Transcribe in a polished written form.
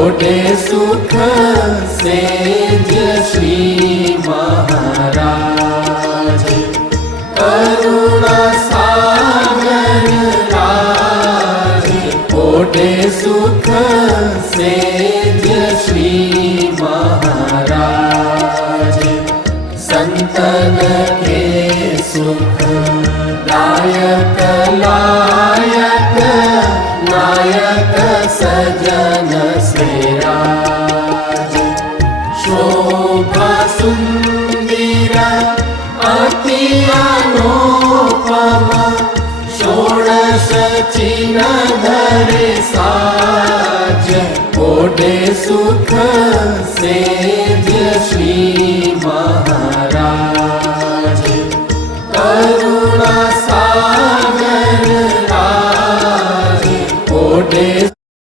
ओढ़े सुख सेज श्री महाराज करुणा सागर राज ओढ़े सुख सेज श्री महाराज संतन के सुख दायक लायक नायक सजन श्रेराज शोभा सुंदर अति अनुपम षोडश चिन्ह धरे साज ओढ़े सुख सेज श्री महाराज।